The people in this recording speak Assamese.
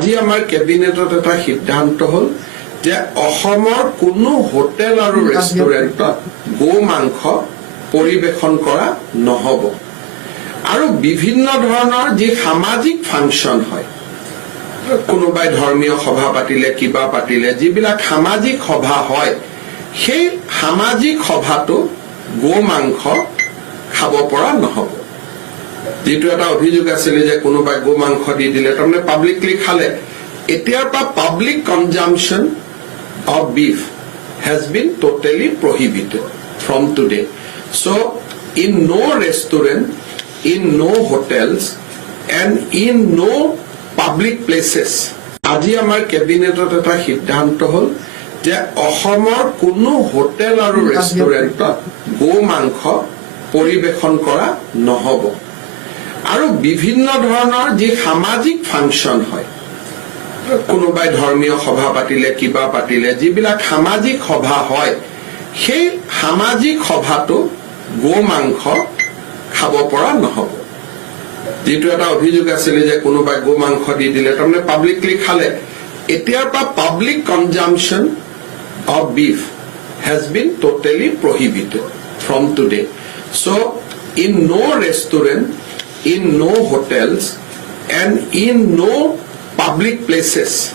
আজি আমাৰ কেবিনেটত এটা সিদ্ধান্ত হল যে অসমৰ কোনো হোটেল আৰু ৰেষ্টুৰেণ্টত গো মাংস পৰিবেশন কৰা নহব আৰু বিভিন্ন ধৰণৰ যি সামাজিক ফাংচন হয় কোনোবাই ধৰ্মীয় সভা পাতিলে কিবা পাতিলে যিবিলাক সামাজিক সভা হয় সেই সামাজিক সভাটো গো মাংস খাব পৰা নহব যেটো এটা অভিযোগ আছিল যে কোনোবাই গো মাংস দি দিলে তাৰমানে পাব্লিকলি খালে এতিয়াৰ পৰা public consumption of beef has been totally prohibited from today. So, in no restaurant, in no hotels, and in no public places, আজি আমাৰ কেবিনেটত এটা সিদ্ধান্ত হল যে অসমৰ কোনো হোটেল আৰু ৰেষ্টুৰেণ্টত গো মাংস পৰিবেশন কৰা নহব আৰু বিভিন্ন ধৰণৰ যি সামাজিক ফাংচন হয় কোনোবাই ধৰ্মীয় সভা পাতিলে কিবা পাতিলে যিবিলাক সামাজিক সভা হয় সেই সামাজিক সভাটো গো মাংস খাব পৰা নহব যেটো এটা অভিযোগ আছিল যে কোনোবাই গো মাংস দি দিলে তাৰমানে পাব্লিকলি খালে এতিয়াৰ পৰা public consumption of beef has been totally prohibited from today. So, in no restaurant, in no hotels, and in no public places